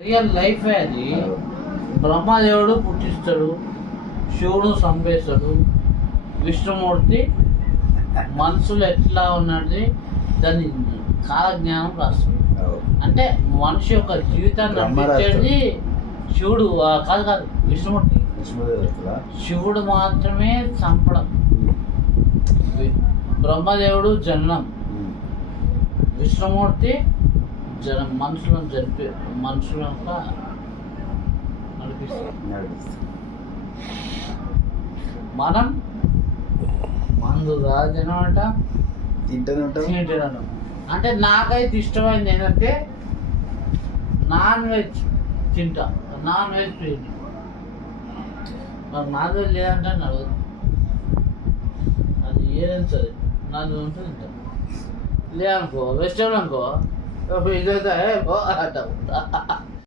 Real life అది. బ్రహ్మదేవుడు పుట్టిస్తాడు, శివుడు సంపేస్తాడు, విష్ణుమూర్తి మనసులో ఎట్లా ఉన్నది దాన్ని కాలజ్ఞానం రాస్తాడు. అంటే మనిషి యొక్క జీవితాన్ని నడిపించేది శివుడు కాదు కాదు విష్ణుమూర్తి. శివుడు మాత్రమే చంపడం. బ్రహ్మదేవుడు జననం, విష్ణుమూర్తి జనం మనుషులను జరిపి మనుషులంతా నడిపిస్తారు. మనం మందు జనం అంట తింటాను. అంటే నాకైతే ఇష్టమైంది ఏంటంటే నాన్ వెజ్ తింటా, నాన్ వెజ్ తింటా. నాకు నాన్ వెజ్ లేదంటే నడవదు. అది ఏదైనా సరే నాన్ వెజ్ ఉంటే తింటా. లేదనుకో వెజిటేబుల్ అనుకో ఇదైతే అంటావు.